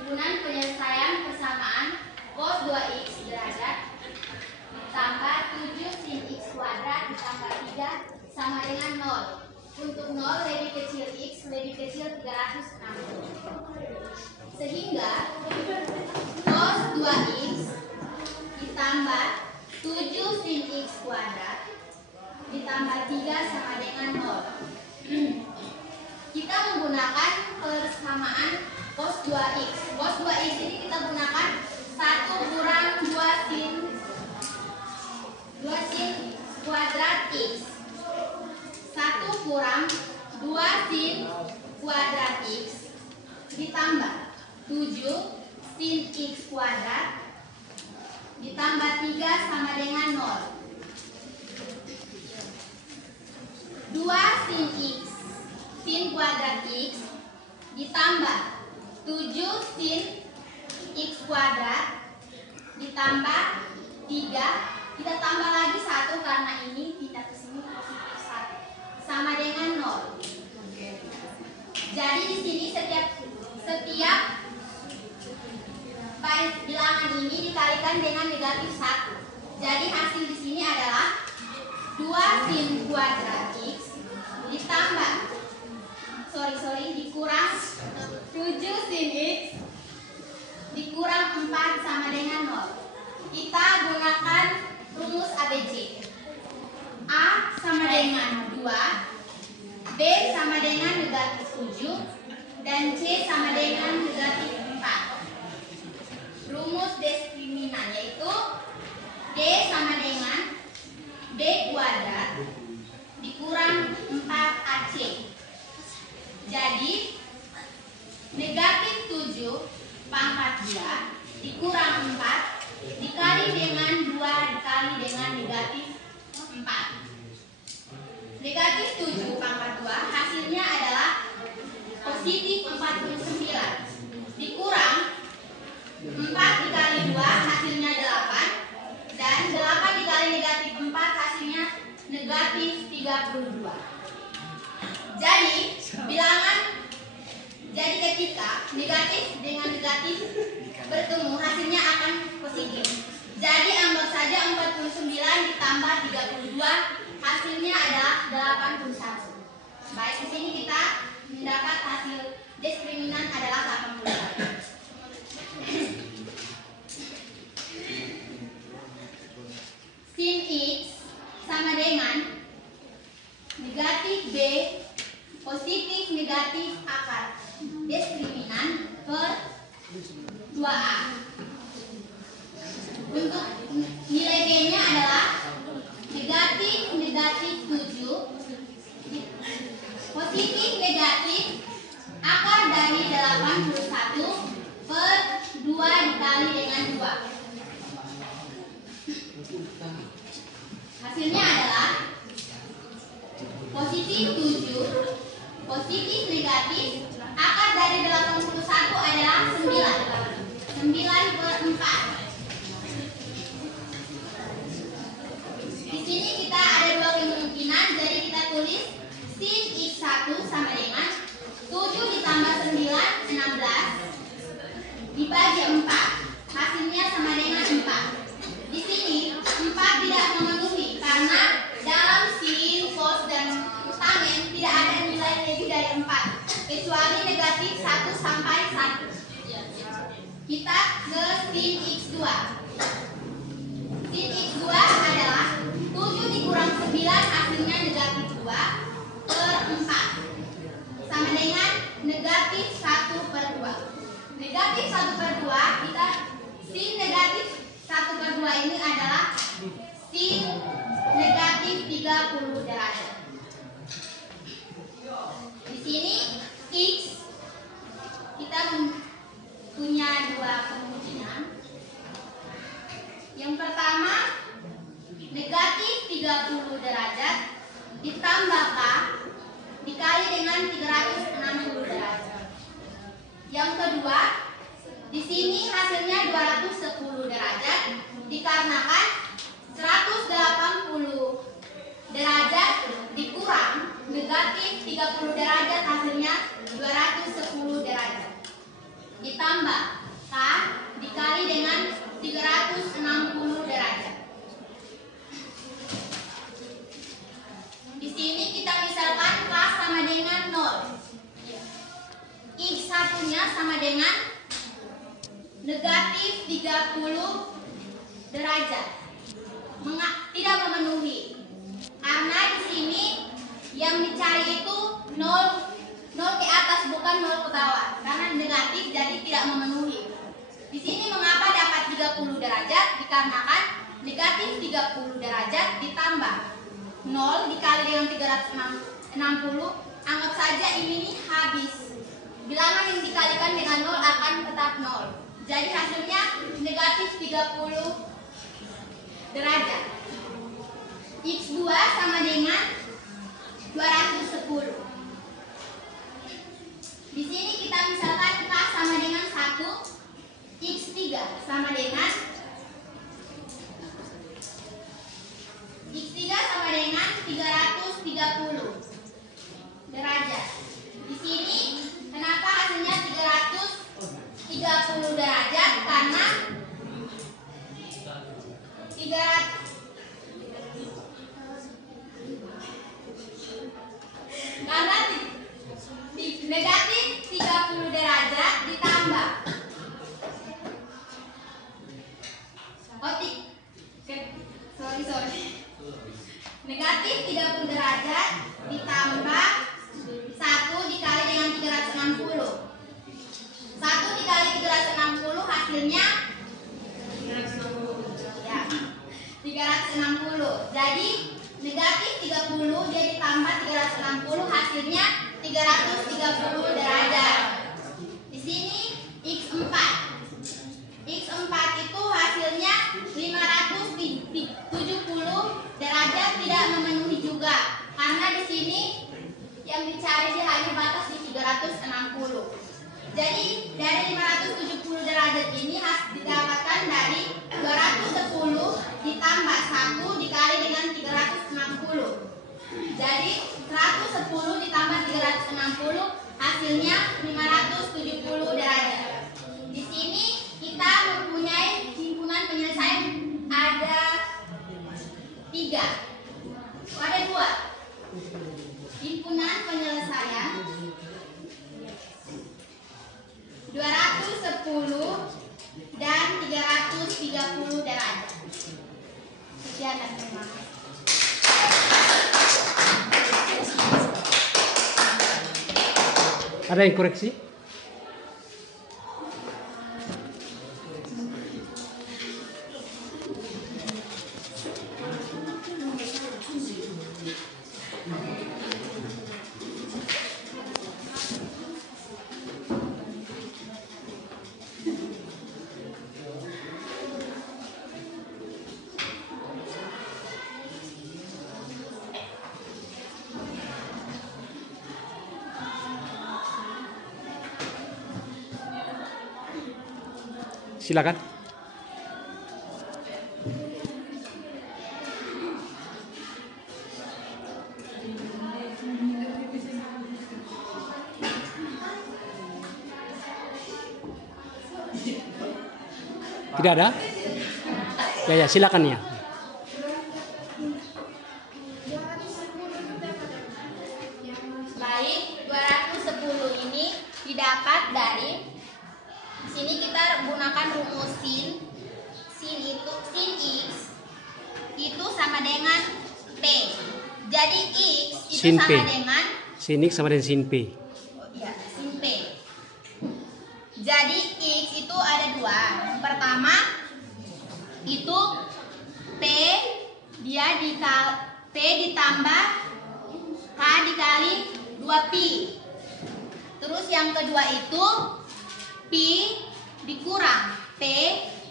Himpunan penyelesaian persamaan cos 2x derajat ditambah 7 sin x kuadrat ditambah 3 sama dengan 0. Untuk 0 lebih kecil x lebih kecil 360. Sehingga cos 2x ditambah 7 sin x kuadrat ditambah 3 sama dengan 0. Kita menggunakan persamaan cos 2x. Cos 2x ini kita gunakan 1 kurang 2 sin kuadrat x. 1 kurang 2 sin kuadrat x ditambah 7 sin x kuadrat ditambah 3 sama dengan 0. 2 sin x sin kuadrat x ditambah 7 sin x kuadrat ditambah 3, kita tambah lagi 1 karena ini pindah ke sini positif 1 sama dengan 0. Jadi di sini setiap bilangan ini dikalikan dengan negatif 1. Jadi hasil di sini adalah 2 sin kuadrat x ditambah dikurang 7 sin x dikurang 4 sama dengan 0. Kita gunakan rumus ABC. A sama dengan 2, B sama dengan negatif 7, dan C sama dengan negatif 4. Rumus diskriminan yaitu D sama dengan B kuadrat dikurang 4AC. Jadi negatif 7 pangkat 2 dikurang 4 dikali dengan 2 dikali dengan negatif 4. Negatif 7 pangkat 2 hasilnya adalah positif 49 dikurang 4 dikali 2 hasilnya 8, dan 8 dikali negatif 4 hasilnya negatif 32. Jadi ketika negatif dengan negatif bertemu hasilnya akan positif. Jadi anggap saja 49 ditambah 32 hasilnya adalah 81. Baik, di sini kita mendapat hasil diskriminan adalah 81. Sin x sama dengan negatif b positif negatif akar diskriminan per 2a. Untuk nilai b-nya adalah negatif 7 positif negatif akar dari 81 per 2 dikali dengan 2. Hasilnya adalah positif 7 positif negatif akar dari 81 adalah 9 per 4. Di sini kita ada dua kemungkinan, jadi kita tulis sin x1 sama dengan 7 ditambah 9 16 dibagi 4 hasilnya sama dengan 4. Di sini 4 tidak memenuhi karena dalam sin, cos, dan tangen tidak ada nilai lebih dari 4 kecuali negatif 1 sampai 1. Kita ke sin x2. Sin x2 adalah 7 dikurang 9 hasilnya negatif 2 per 4 sama dengan negatif 1 per 2. Negatif 1 per 2 kita sin negatif 1 per 2 ini adalah sin negatif 30 derajat. Di sini x kita punya dua kemungkinan. Yang pertama negatif 30 derajat ditambah k dikali dengan 360 derajat. Yang kedua, di sini hasilnya 210 derajat dikarenakan 180 derajat dikurang negatif 30 derajat hasilnya 210 derajat ditambah sama dengan negatif 30 derajat. Tidak memenuhi. Karena di sini yang dicari itu 0 ke atas, bukan 0 ke bawah. Karena negatif jadi tidak memenuhi. Di sini mengapa dapat 30 derajat? Dikarenakan negatif 30 derajat ditambah 0 dikali dengan 360. Anggap saja ini habis. Bilangan yang dikalikan dengan 0 akan tetap 0. Jadi hasilnya negatif 30 derajat. X2 sama dengan 210. Di sini kita misalkan K sama dengan 1, X3 sama dengan 330 derajat. Di sini kenapa hasilnya 330 derajat? Karena 300 negatif 30 derajat ditambah negatif 30 derajat ditambah 1 dikali dengan 360. 1 dikali 360 hasilnya ya, 360. Jadi negatif 30 dia ditambah 360 hasilnya 330 derajat. Di sini X4. X4 itu hasilnya 570 derajat, tidak memenuhi juga. Karena di sini yang dicari dia hanya batas di 360. Jadi dari 570 derajat ini harus didapatkan dari 210 ditambah 1 dikali dengan 360. Jadi 110 ditambah 360 hasilnya 570 derajat. Di sini kita mempunyai himpunan penyelesaian ada 3. Ada 2. Himpunan penyelesaian 210 dan 330 derajat. Sekian dan terima kasih. Ada yang koreksi? Silakan. Tidak ada? Ya, silakan ya. Baik, 210 ini didapat dari sini kita gunakan rumus sin X itu sama dengan P. Jadi X itu sin sama P. dengan Sin X sama dengan sin P. Ya, sin P. Jadi X itu ada 2. Yang pertama itu P ditambah K dikali 2pi. Terus yang kedua itu pi dikurang P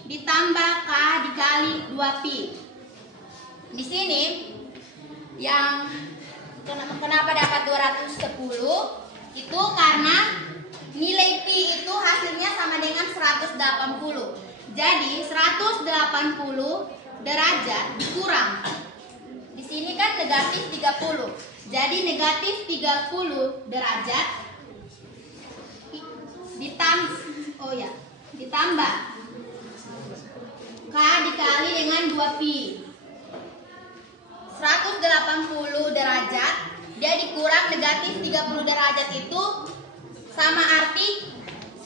ditambah K dikali 2pi. Di sini yang kenapa dapat 210 itu karena nilai pi itu hasilnya sama dengan 180. Jadi 180 derajat dikurang. Di sini kan negatif 30. Jadi negatif 30 derajat ditambah K dikali dengan 2pi. 180 derajat dia dikurang negatif 30 derajat itu sama arti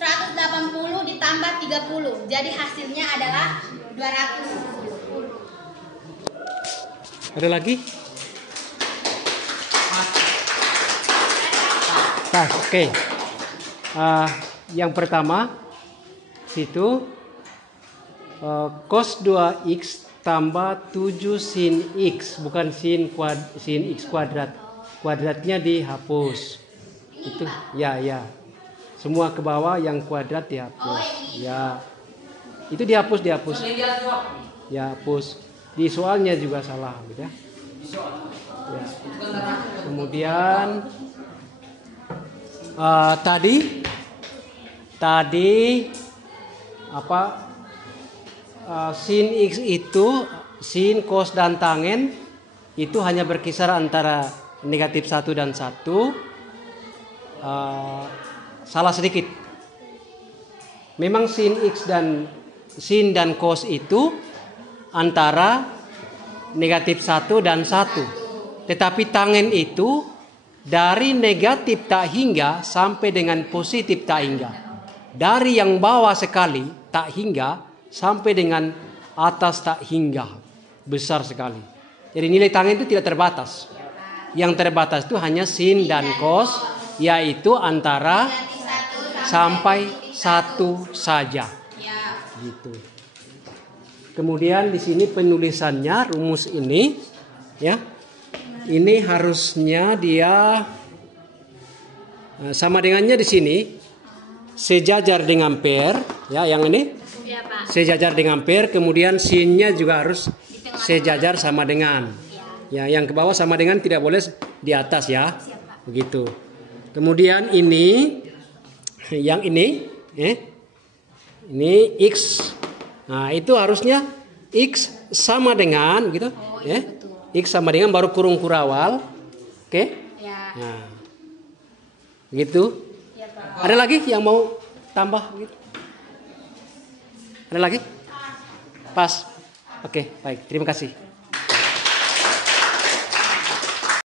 180 ditambah 30. Jadi hasilnya adalah 210. Ada lagi? Nah, oke. Yang pertama situ cos 2x tambah 7 sin x, bukan sin x kuadrat. Kuadratnya dihapus. Itu ya. Semua ke bawah yang kuadrat dihapus. Ya. Itu dihapus. Ya, hapus. Di soalnya juga salah gitu ya. Ya. Kemudian tadi apa, sin x itu, sin, cos dan tangen itu hanya berkisar antara negatif 1 dan 1. Salah sedikit. Memang sin x dan sin dan cos itu antara negatif 1 dan 1. Tetapi tangen itu dari negatif tak hingga sampai dengan positif tak hingga. Dari yang bawah sekali tak hingga sampai dengan atas tak hingga. Besar sekali. Jadi nilai tangen itu tidak terbatas. Yang terbatas itu hanya sin dan cos, yaitu antara sampai 1 saja. Gitu. Kemudian di sini penulisannya, rumus ini ya. Ini harusnya dia sama dengannya di sini sejajar dengan per, ya, yang ini sejajar dengan per, kemudian sinnya juga harus sejajar sama dengan. Ya, yang ke bawah sama dengan, tidak boleh di atas ya. Begitu. Kemudian ini yang ini x. Nah, itu harusnya x sama dengan gitu, ya. X sama dengan baru kurung kurawal. Oke? Ya. Nah. Begitu. Ya, Pak. Ada lagi yang mau tambah gitu? Ada lagi? Pas. Oke, baik. Terima kasih.